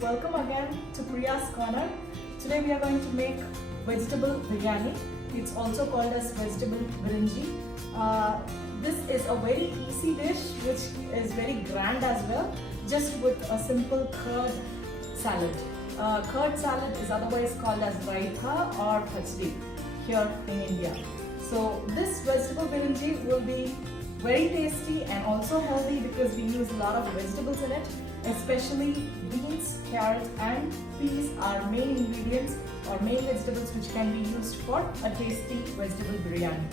welcome again to Priya's Corner. Today we are going to make vegetable biryani. It's also called as vegetable birinji. This is a very easy dish which is very grand as well, just with a simple curd salad. Curd salad is otherwise called as raita or pachdi here in India. So this vegetable birinji will be very tasty and also healthy because we use a lot of vegetables in it, especially beans, carrots and peas are main ingredients or main vegetables which can be used for a tasty vegetable biryani.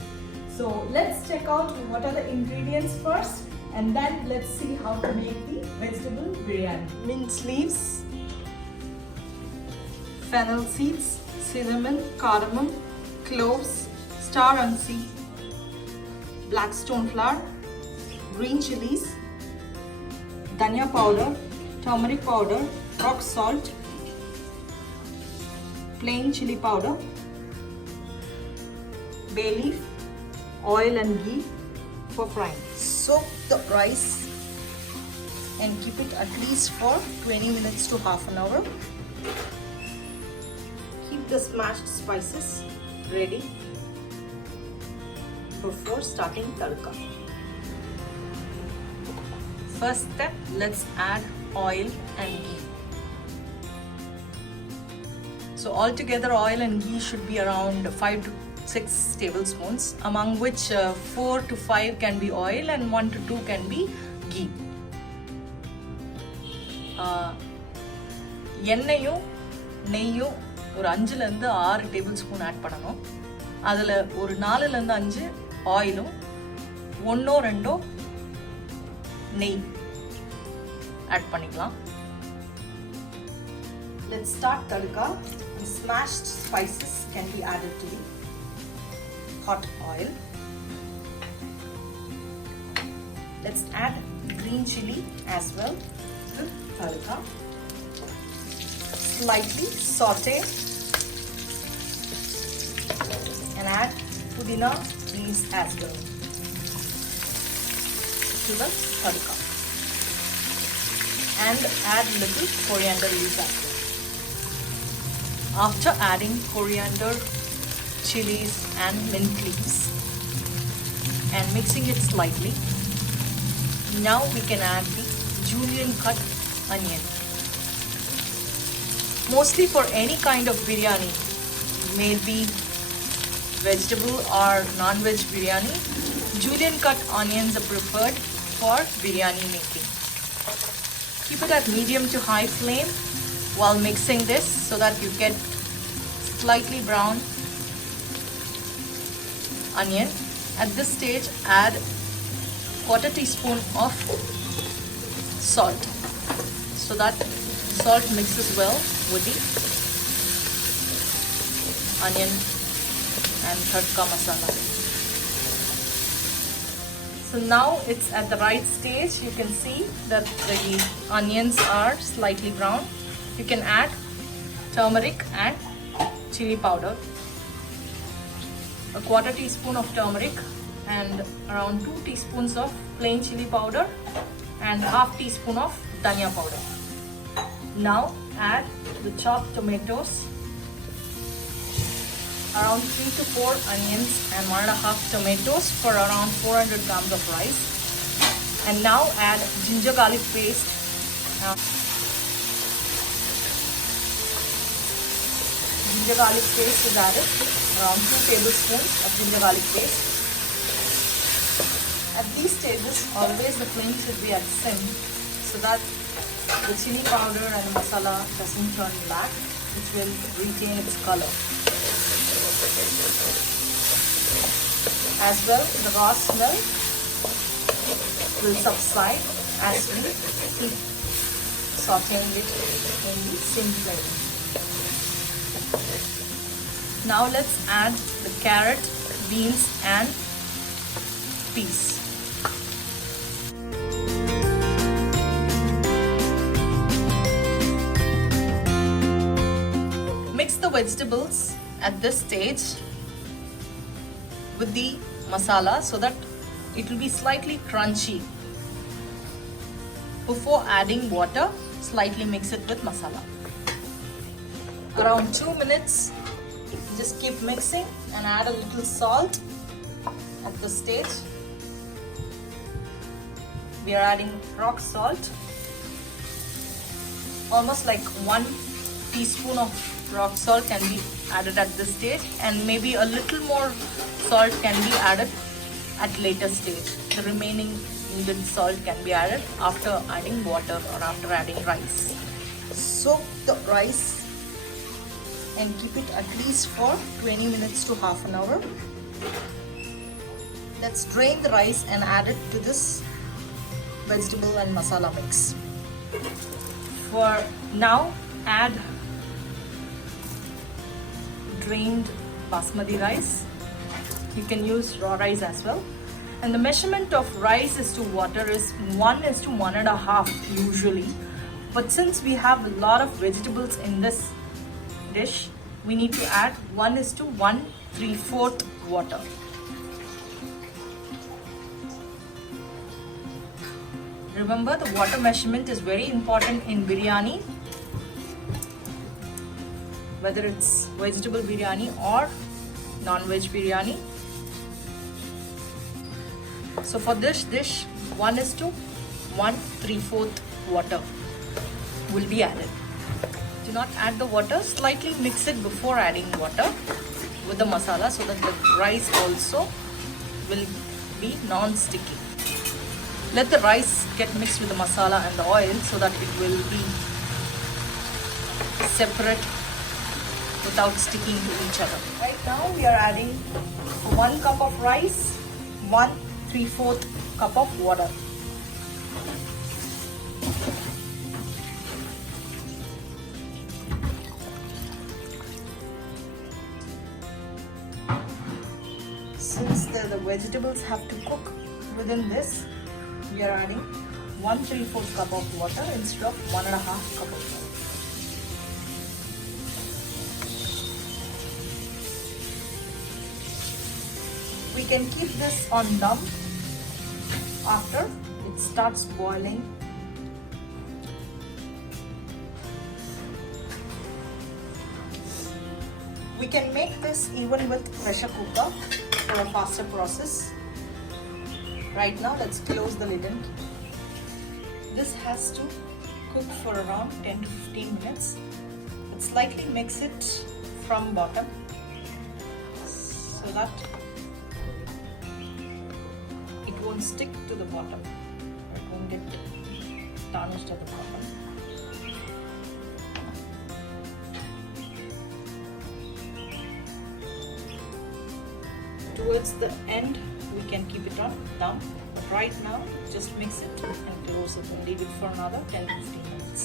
So let's check out what are the ingredients first and then let's see how to make the vegetable biryani. Mint leaves, fennel seeds, cinnamon, cardamom, cloves, star ANSI, black stone flour, green chilies, dhania powder, turmeric powder, rock salt, plain chili powder, bay leaf, oil and ghee for frying. Soak the rice and keep it at least for 20 minutes to half an hour. Keep the smashed spices ready before starting tadka. First step, let's add oil and ghee. So altogether oil and ghee should be around 5 to 6 tablespoons, among which 4 to 5 can be oil and 1 to 2 can be ghee. எண்ணெயும் நெய்யும் ஒரு 5 ல இருந்து 6 table spoon add பண்ணணும். அதில் ஒரு 4 ல இருந்து 5 ஆயிலும் 1 2 நெய் ஆட் பண்ணிக்கலாம். Let's start tadka. The smashed spices can be added to the hot oil. Let's add green chili as well to tadka. Slightly saute and add pudina leaves as well to the tadka and add little coriander leaves as well. After adding coriander, chilies and mint leaves and mixing it slightly, now we can add the julienne cut onion. Mostly for any kind of biryani, maybe vegetable or non-veg biryani, julienne cut onions are preferred for biryani making. Keep it at medium to high flame while mixing this so that you get slightly brown onion. At this stage, add 1/4 teaspoon of salt so that salt mixes well with the onion and tadka masala. So now it's at the right stage. You can see that the onions are slightly brown. You can add turmeric and chili powder. A 1/4 teaspoon of turmeric and around 2 teaspoons of plain chili powder and 1/2 teaspoon of dhania powder. Now add the chopped tomatoes, around 3 to 4 onions and 1.5 tomatoes for around 400 grams of rice. And now add ginger garlic paste. Ginger garlic paste is added, around 2 tablespoons of ginger garlic paste. At these stages, always the flame should be at sim so that the chili powder and the masala doesn't turn black, which will retain its color. As well, the raw smell will subside as we keep sauteing it in the same flame. Now let's add the carrot, beans and peas. Mix the vegetables at this stage with the masala so that it will be slightly crunchy. Before adding water, slightly mix it with masala. Around 2 minutes, just keep mixing and add a little salt at this stage. We are adding rock salt, almost like 1 teaspoon of rock salt can be added at this stage, and maybe a little more salt can be added at later stage. The remaining needed salt can be added after adding water or after adding rice. Soak the rice and keep it at least for 20 minutes to half an hour. Let's drain the rice and add it to this vegetable and masala mix. For now, add drained basmati rice. You can use raw rice as well. And the measurement of rice is to water is 1:1.5 usually. But since we have a lot of vegetables in this dish, we need to add 1:1 water. Remember, the water measurement is very important in biryani, whether it's vegetable biryani or non-veg biryani. So for this dish, 1:1 water will be added. Do not add the water, slightly mix it before adding water with the masala so that the rice also will be non-sticky. Let the rice get mixed with the masala and the oil so that it will be separate without sticking to each other. Right now we are adding 1 cup of rice, 1/3 cup of water. Since the vegetables have to cook within this, we are adding 1/3 cup of water instead of 1.5 cup of water. We can keep this on dum after it starts boiling. We can make this even with pressure cooker for a faster process. Right now, let's close the lid. This has to cook for around 10 to 15 minutes. Let's slightly mix it from bottom so that it won't stick to the bottom. It won't get tarnished at the bottom. Towards the end, we can keep it on dum. But right now, just mix it and close it and leave it for another 10 to 15 minutes.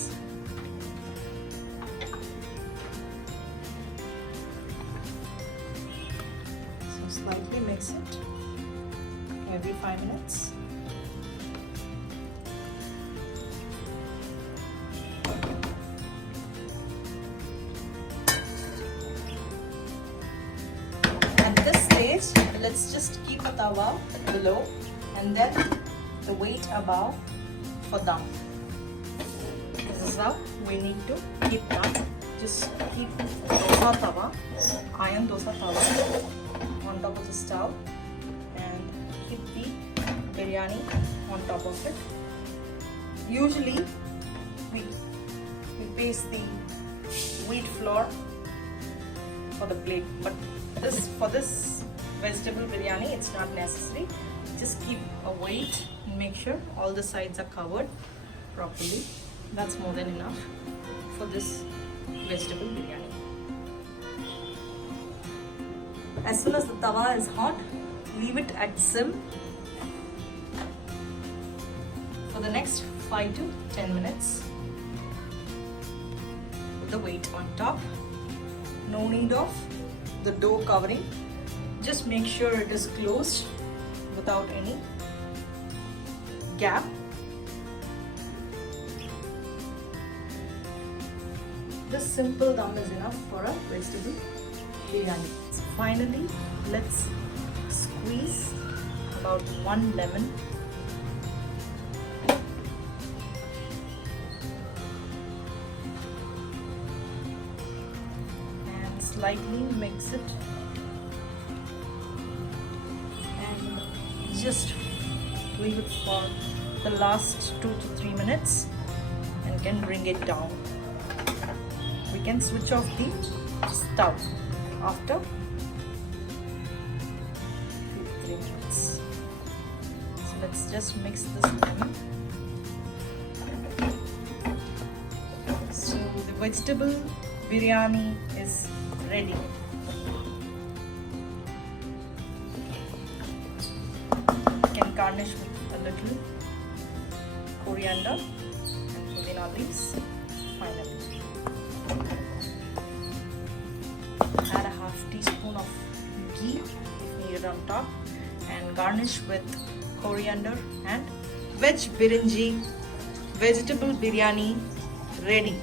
So slightly mix it every 5 minutes. At this stage, let's just keep a tawa below and then the weight above for dum. This is how we need to keep dum. Just keep dosa tawa, iron dosa tawa on top of the stove and keep the biryani on top of it. Usually we paste the wheat flour for the plate, but for this vegetable biryani it's not necessary. Just keep a weight and make sure all the sides are covered properly. That's more than enough for this vegetable biryani. As soon as the tawa is hot, leave it at sim for the next 5 to 10 minutes with the weight on top. No need of the dough covering. Just make sure it is closed without any gap. This simple dum is enough for a vegetable biryani. So finally, let's squeeze about 1 lemon. lightly mix it and just leave it for the last 2 to 3 minutes and can bring it down. We can switch off the stove after 2 to 3 minutes. So let's just mix this in. So the vegetable biryani is ready. You can garnish with a little coriander and pudina leaves. Finally, add a half teaspoon of ghee if needed on top, and garnish with coriander and veg birinji vegetable biryani ready.